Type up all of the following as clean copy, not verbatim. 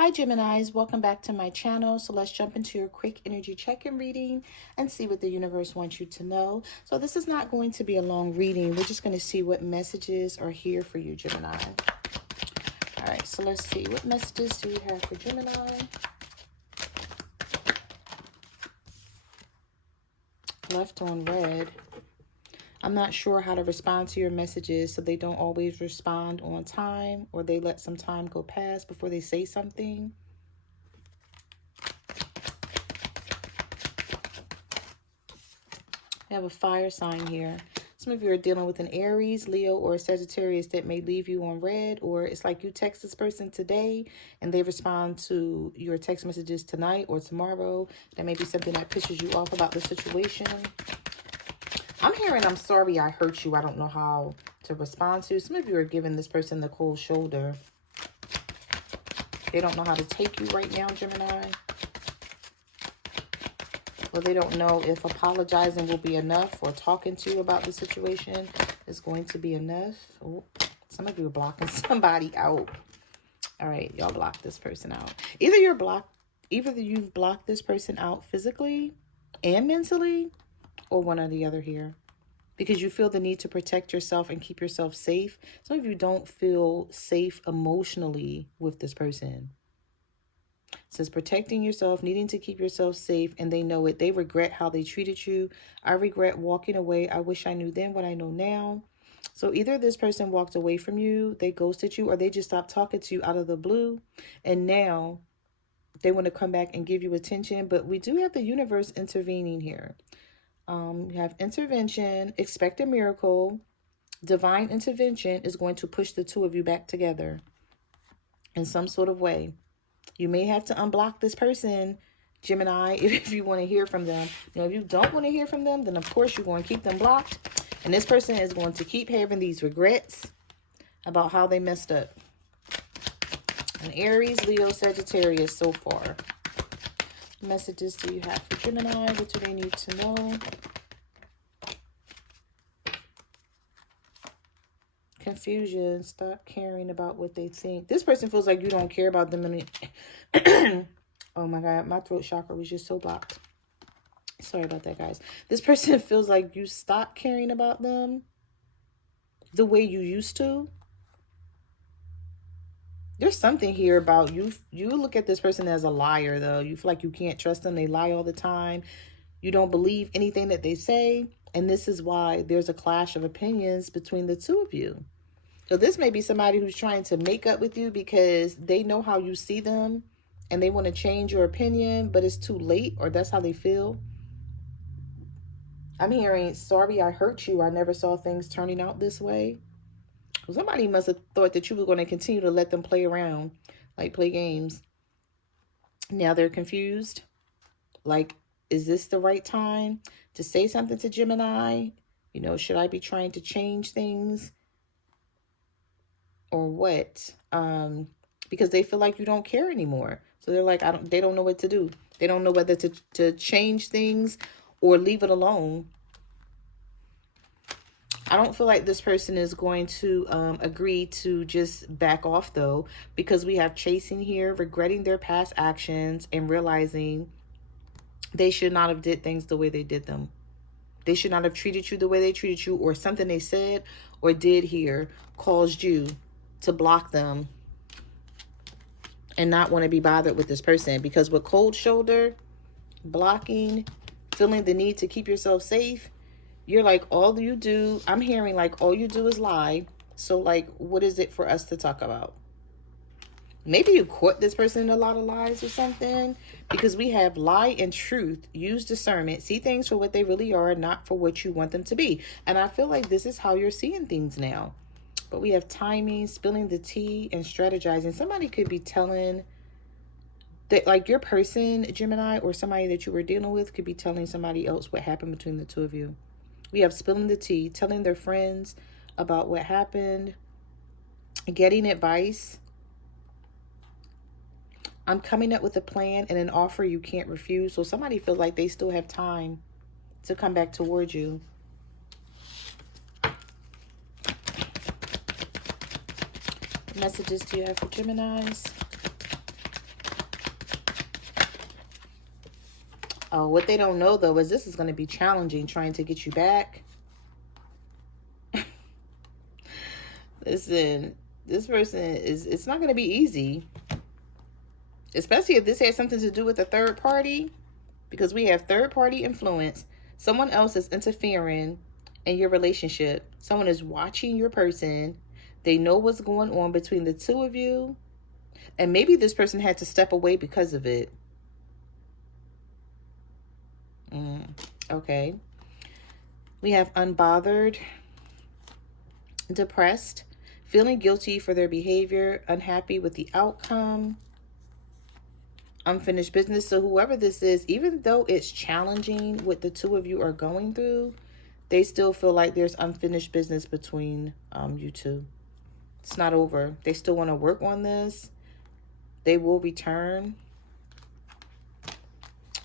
Hi Geminis, welcome back to my channel. So let's jump into your quick energy check-in reading and see what the universe wants you to know. So this is not going to be a long reading. We're just going to see what messages are here for you, Gemini. All right, so let's see. What messages do you have for Gemini? Left on red. I'm not sure how to respond to your messages, so they don't always respond on time, or they let some time go past before they say something. I have a fire sign here. Some of you are dealing with an Aries, Leo, or a Sagittarius that may leave you on red, or it's like you text this person today and they respond to your text messages tonight or tomorrow. That may be something that pisses you off about the situation. I'm hearing, I'm sorry I hurt you. I don't know how to respond to. Some of you are giving this person the cold shoulder. They don't know how to take you right now, Gemini. Well, they don't know if apologizing will be enough or talking to you about the situation is going to be enough. Oh, some of you are blocking somebody out. All right, y'all block this person out. Either you've blocked this person out physically and mentally, or one or the other here, because you feel the need to protect yourself and keep yourself safe. Some of you don't feel safe emotionally with this person. It says protecting yourself, needing to keep yourself safe, and they know it. They regret how they treated you. I regret walking away. I wish I knew then what I know now. So either this person walked away from you, they ghosted you, or they just stopped talking to you out of the blue, and now they want to come back and give you attention. But we do have the universe intervening here. You have intervention, expect a miracle. Divine intervention is going to push the two of you back together in some sort of way. You may have to unblock this person, Gemini, if you want to hear from them. You know, if you don't want to hear from them, then of course you're going to keep them blocked. And this person is going to keep having these regrets about how they messed up. An Aries, Leo, Sagittarius so far. What messages do you have for Gemini? What do they need to know? Confusion. Stop caring about what they think. This person feels like you don't care about them. Oh my God, my throat chakra was just so blocked. Sorry about that, guys. This person feels like you stopped caring about them the way you used to. There's something here about you. You look at this person as a liar, though. You feel like you can't trust them. They lie all the time. You don't believe anything that they say. And this is why there's a clash of opinions between the two of you. So this may be somebody who's trying to make up with you because they know how you see them and they want to change your opinion, but it's too late, or that's how they feel. I'm hearing, sorry I hurt you. I never saw things turning out this way. Well, somebody must have thought that you were going to continue to let them play around, like play games. Now they're confused. Like, is this the right time to say something to Gemini? You know, should I be trying to change things? Or what? Because they feel like you don't care anymore. So they're like, they don't know what to do. They don't know whether to change things or leave it alone. I don't feel like this person is going to agree to just back off, though, because we have chasing here, regretting their past actions and realizing they should not have did things the way they did them. They should not have treated you the way they treated you, or something they said or did here caused you to block them and not want to be bothered with this person. Because with cold shoulder, blocking, feeling the need to keep yourself safe, you're like, all you do, I'm hearing like all you do is lie. So like, what is it for us to talk about? Maybe you caught this person in a lot of lies or something, because we have lie and truth. Use discernment. See things for what they really are, not for what you want them to be. And I feel like this is how you're seeing things now. But we have timing, spilling the tea, and strategizing. Somebody could be telling that, like, your person, Gemini, or somebody that you were dealing with could be telling somebody else what happened between the two of you. We have spilling the tea, telling their friends about what happened, getting advice. I'm coming up with a plan and an offer you can't refuse. So somebody feels like they still have time to come back towards you. What messages do you have for Geminis? Oh, what they don't know, though, is this is going to be challenging trying to get you back. Listen, this person it's not going to be easy. Especially if this has something to do with a third party. Because we have third party influence. Someone else is interfering in your relationship. Someone is watching your person. They know what's going on between the two of you. And maybe this person had to step away because of it. Okay. We have unbothered, depressed, feeling guilty for their behavior, unhappy with the outcome, unfinished business. So whoever this is, even though it's challenging what the two of you are going through, they still feel like there's unfinished business between you two. It's not over. They still want to work on this. They will return.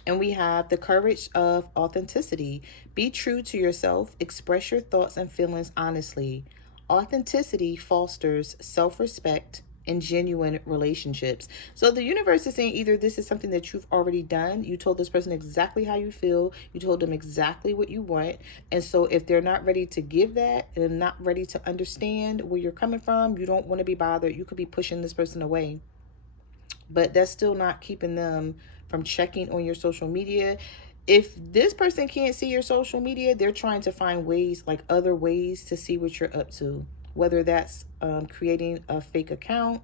And we have the courage of authenticity. Be true to yourself. Express your thoughts and feelings honestly. Authenticity fosters self-respect and genuine relationships. So the universe is saying either this is something that you've already done. You told this person exactly how you feel. You told them exactly what you want. And so if they're not ready to give that and not ready to understand where you're coming from, you don't want to be bothered. You could be pushing this person away. But that's still not keeping them from checking on your social media. If this person can't see your social media, they're trying to find ways, like other ways to see what you're up to. Whether that's creating a fake account,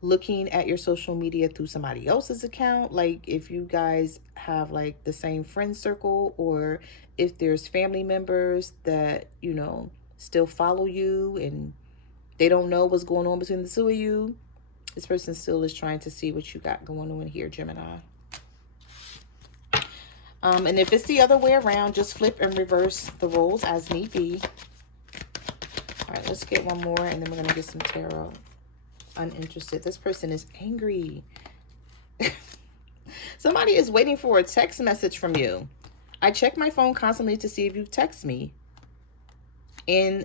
looking at your social media through somebody else's account. Like if you guys have like the same friend circle, or if there's family members that, you know, still follow you and they don't know what's going on between the two of you. This person still is trying to see what you got going on here, Gemini. And if it's the other way around, just flip and reverse the roles as need be. All right, let's get one more, and then we're going to get some tarot. Uninterested. This person is angry. Somebody is waiting for a text message from you. I check my phone constantly to see if you've texted me. And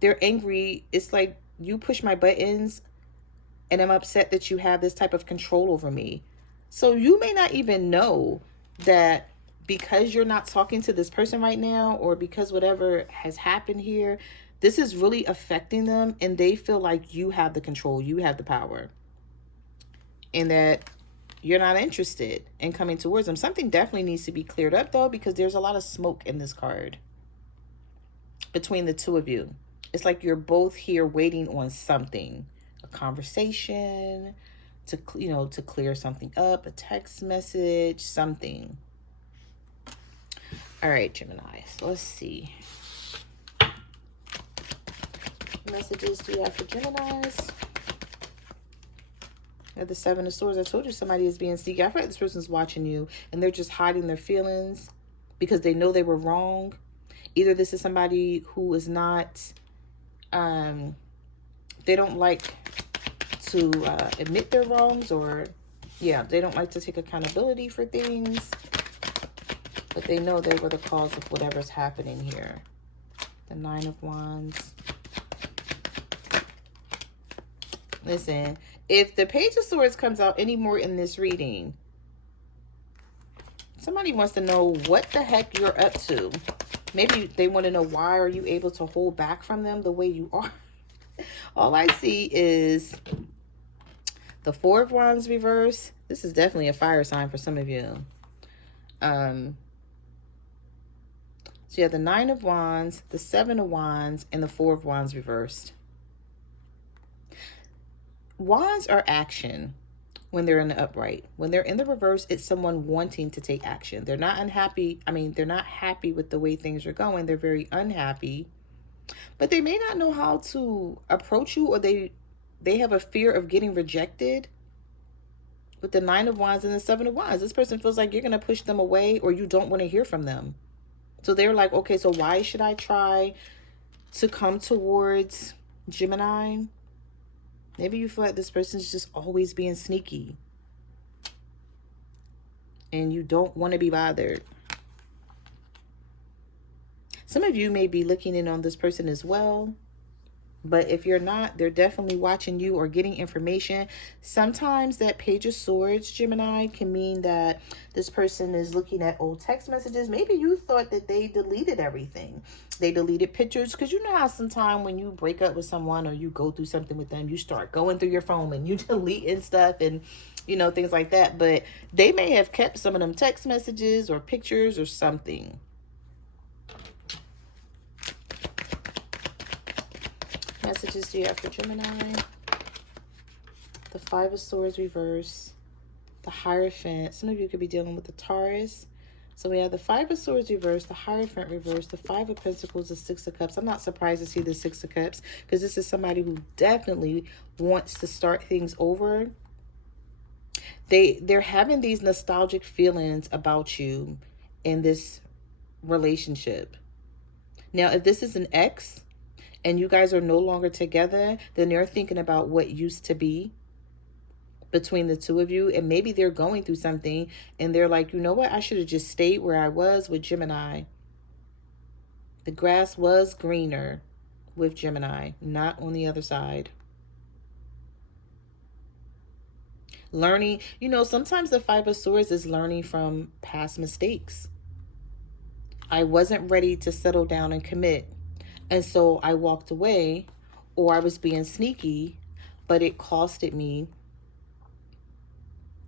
they're angry. It's like you push my buttons, and I'm upset that you have this type of control over me. So you may not even know that because you're not talking to this person right now, or because whatever has happened here, this is really affecting them, and they feel like you have the control, you have the power, and that you're not interested in coming towards them. Something definitely needs to be cleared up, though, because there's a lot of smoke in this card between the two of you. It's like you're both here waiting on something. Conversation to, you know, to clear something up, a text message, something. All right, Gemini, so let's see. What messages do you have for Geminis? You have the Seven of Swords. I told you somebody is being sneaky. I feel like this person's watching you and they're just hiding their feelings because they know they were wrong. Either this is somebody who is not they don't like to admit their wrongs, or yeah, they don't like to take accountability for things, but they know they were the cause of whatever's happening here. The Nine of Wands. Listen, if the Page of Swords comes out anymore in this reading, somebody wants to know what the heck you're up to. Maybe they want to know, why are you able to hold back from them the way you are? All I see is the Four of Wands reverse. This is definitely a fire sign for some of you. So you have the Nine of Wands, the Seven of Wands, and the Four of Wands reversed. Wands are action when they're in the upright. When they're in the reverse, it's someone wanting to take action. They're not unhappy. I mean, they're not happy with the way things are going. They're very unhappy. But they may not know how to approach you, or they have a fear of getting rejected. With the Nine of Wands and the Seven of Wands, this person feels like you're going to push them away, or you don't want to hear from them. So they're like, okay, so why should I try to come towards Gemini? Maybe you feel like this person's just always being sneaky, and you don't want to be bothered. Some of you may be looking in on this person as well. But if you're not, they're definitely watching you or getting information. Sometimes that Page of Swords, Gemini, can mean that this person is looking at old text messages. Maybe you thought that they deleted everything. They deleted pictures. Because you know how sometimes when you break up with someone or you go through something with them, you start going through your phone and you deleting stuff and, you know, things like that. But they may have kept some of them text messages or pictures or something. Messages do you have for Gemini? The Five of Swords reverse. The Hierophant. Some of you could be dealing with the Taurus. So we have the Five of Swords reverse, the Hierophant reverse, the Five of Pentacles, the Six of Cups. I'm not surprised to see the Six of Cups because this is somebody who definitely wants to start things over. They're having these nostalgic feelings about you in this relationship. Now, if this is an ex and you guys are no longer together, then they're thinking about what used to be between the two of you. And maybe they're going through something and they're like, you know what? I should have just stayed where I was with Gemini. The grass was greener with Gemini, not on the other side. Learning, you know, sometimes the Five of Swords is learning from past mistakes. I wasn't ready to settle down and commit. And so I walked away, or I was being sneaky, but it costed me.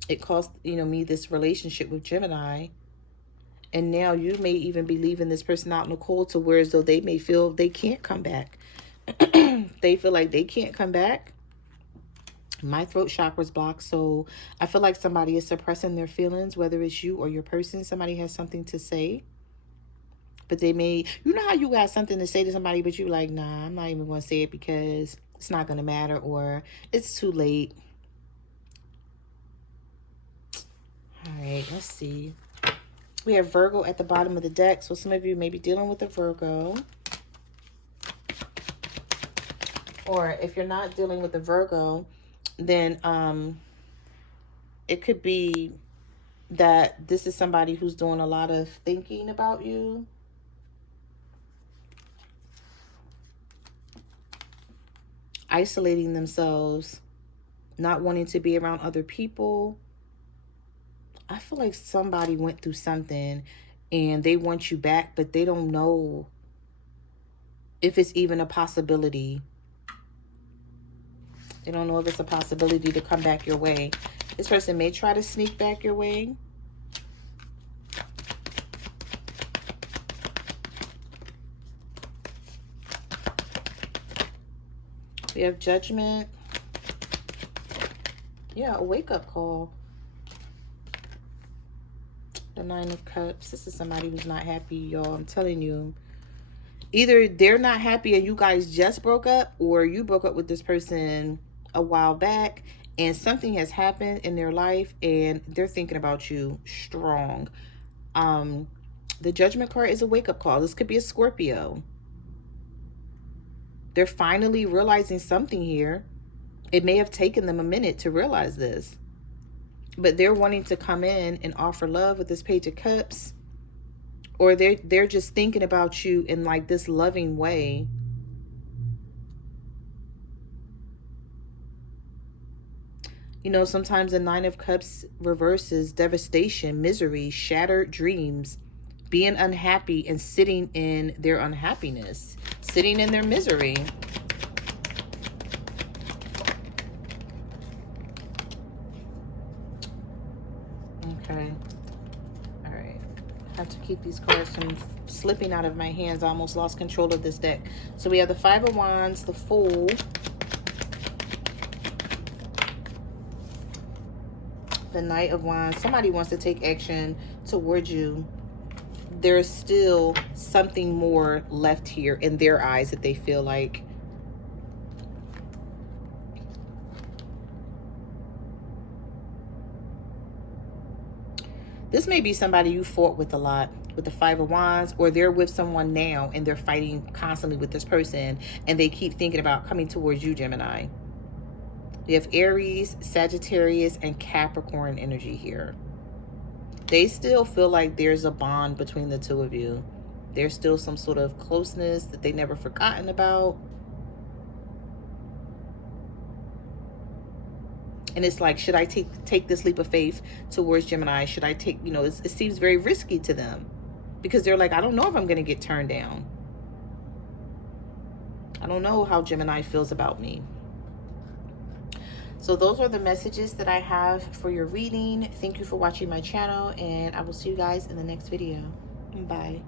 It cost, you know, me this relationship with Gemini. And now you may even be leaving this person out in the cold to where as though they may feel they can't come back. They feel like they can't come back. My throat chakra's blocked, so I feel like somebody is suppressing their feelings, whether it's you or your person. Somebody has something to say. But they may, you know how you got something to say to somebody, but you're like, nah, I'm not even going to say it because it's not going to matter, or it's too late. All right, let's see. We have Virgo at the bottom of the deck. So some of you may be dealing with a Virgo. Or if you're not dealing with a Virgo, then it could be that this is somebody who's doing a lot of thinking about you. Isolating themselves, not wanting to be around other people. I feel like somebody went through something and they want you back, but they don't know if it's even a possibility. They don't know if it's a possibility to come back your way. This person may try to sneak back your way. We have Judgment. Yeah, a wake-up call. The Nine of Cups. This is somebody who's not happy, y'all. I'm telling you. Either they're not happy and you guys just broke up, or you broke up with this person a while back and something has happened in their life and they're thinking about you strong. The Judgment card is a wake-up call. This could be a Scorpio. They're finally realizing something here. It may have taken them a minute to realize this, but they're wanting to come in and offer love with this Page of Cups, or they're just thinking about you in like this loving way. You know, sometimes the Nine of Cups reverses devastation, misery, shattered dreams, being unhappy and sitting in their unhappiness, sitting in their misery. Okay. All right. I have to keep these cards from slipping out of my hands. I almost lost control of this deck. So we have the Five of Wands, the Fool, the Knight of Wands. Somebody wants to take action towards you. There's still something more left here in their eyes that they feel like. This may be somebody you fought with a lot with the Five of Wands, or they're with someone now and they're fighting constantly with this person and they keep thinking about coming towards you, Gemini. We have Aries, Sagittarius, and Capricorn energy here. They still feel like there's a bond between the two of you. There's still some sort of closeness that they never forgotten about. And it's like, should I take this leap of faith towards Gemini? Should I take, you know, it seems very risky to them because they're like, I don't know if I'm going to get turned down. I don't know how Gemini feels about me. So those are the messages that I have for your reading. Thank you for watching my channel, and I will see you guys in the next video. Bye.